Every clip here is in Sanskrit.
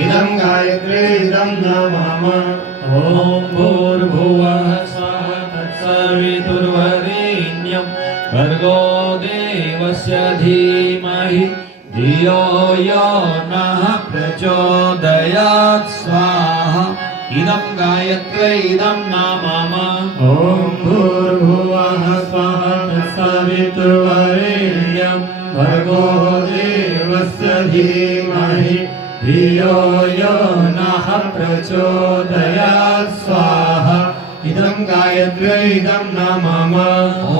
इदं गायत्री इदं नमामः। ॐ भूर्भुवः स्वः तत्सवितुर्वरेण्यं भर्गो देवस्य धीमहि धियो यो नः प्रचोदयात् स्वाहा। इदं गायत्री इदं नमामः। ॐ भूर्भुवः स्वः तत्सवितुर्वरेण्यं भर्गो देवस्य धीमहि धियो यो नः प्रचोदयात् स्वाहा। इदं गायत्री इदं नमामः। ॐ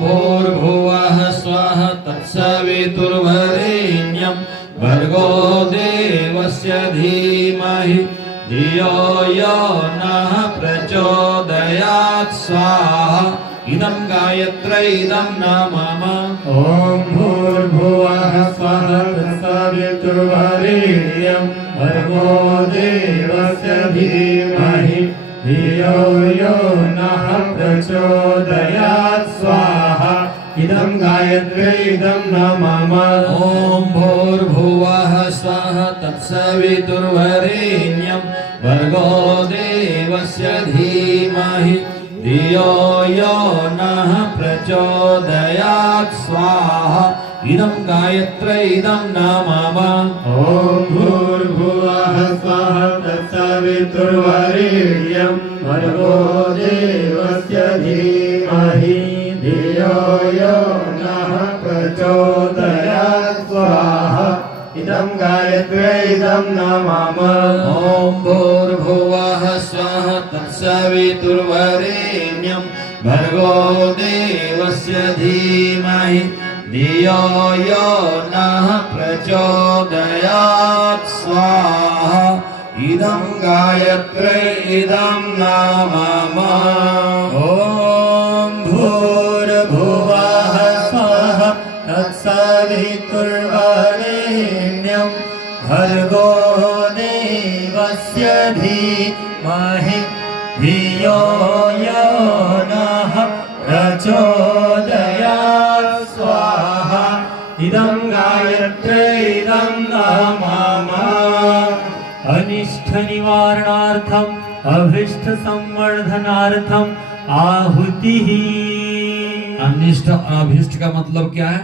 भूर्भुवः स्वः तत्सवितुर्वरेण्यं भर्गो देवस्य धीमहि धियो यो नः प्रचोदयात् स्वाहा। इदं गायत्री इदं नमामः। ॐ भूर्भुवः स्वः तत्सवितुर्वरेण्यं भर्गो देवस्य धीमहि धियो यो नः प्रचोदयात् स्वाहा। इदं गायत्री इदं नमामः। ॐ भूर्भुवः स्वः तत्सवितुर्वरेण्यं भर्गो देवस्य धीमहि धियो यो नः प्रचोदयात् स्वाहा। इदं गायत्री इदं नमामः। ॐ भूर्भुवः स्वः तत्सवितुर्वरेण्यं भर्गो देवस्य धीमहि धियो यो नः प्रचोदयात् स्वाहा। इदं गायत्री इदं नमामः। ॐ भूर्भुवः स्वः तत्सवितुर्वरेण्यं भर्गो देवस्य धीमहि धियो यो नः प्रचोदयात् स्वाहा। इदं गायत्री इदं नमामः। ॐ भूर्भुवः स्वः तत्सवितुर्वरेण्यं भर्गो देवस्य धीमहि धियो यो नः प्रचोदयात् स्वाहा। इदं गायत्री इदं नमामः। अनिष्ट निवारणार्थम् अभीष्ट संवर्धनार्थम् आहुतिः। अनिष्ट अभीष्ट का मतलब क्या है?